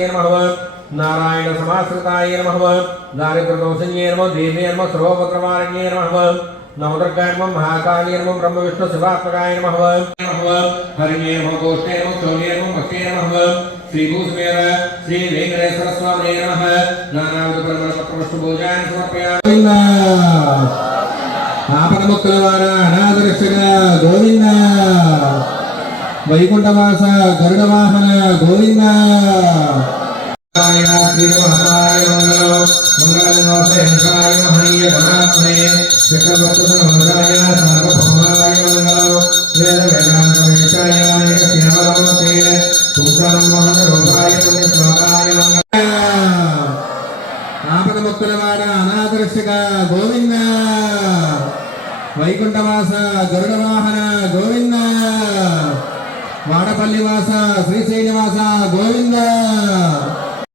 नारायण समाश्रिताय नमः दारिद्र्यदोषिन्ये नमः देव्ये नमः सर्वपुत्रवारिण्ये नमः नवदुर्गाय नमः महाकाली नमः ब्रह्म विष्णु शिवात्मकाय नमः हरिण्ये नमः गोष्ठे नमः शौर्ये नमः भक्ते नमः श्री भूसमेर श्री वेंकटेश्वर स्वामी नमः नानाविध परमपुष्पपूजान् समर्पयामि आपदमुक्तवार अनाथरक्षक गोविंद वैकुंठवास गरुडवाहन गोविंद श्रीमहाय मंगलंगाय महनीय धनात्मने चक्रवर्तनमहाय सार्वभौमाय मंगलम वेद वेदांतमेशाय नित्यश्यामते तुमसां महानरूपाय पुण्यश्लोकाय मंगलम आपदमुक्तवार अनाथरक्षक गोविंद वैकुंठवास गरुडवाहन गोविंद वाडपल्लिवास श्री श्रीनिवास गोविंद।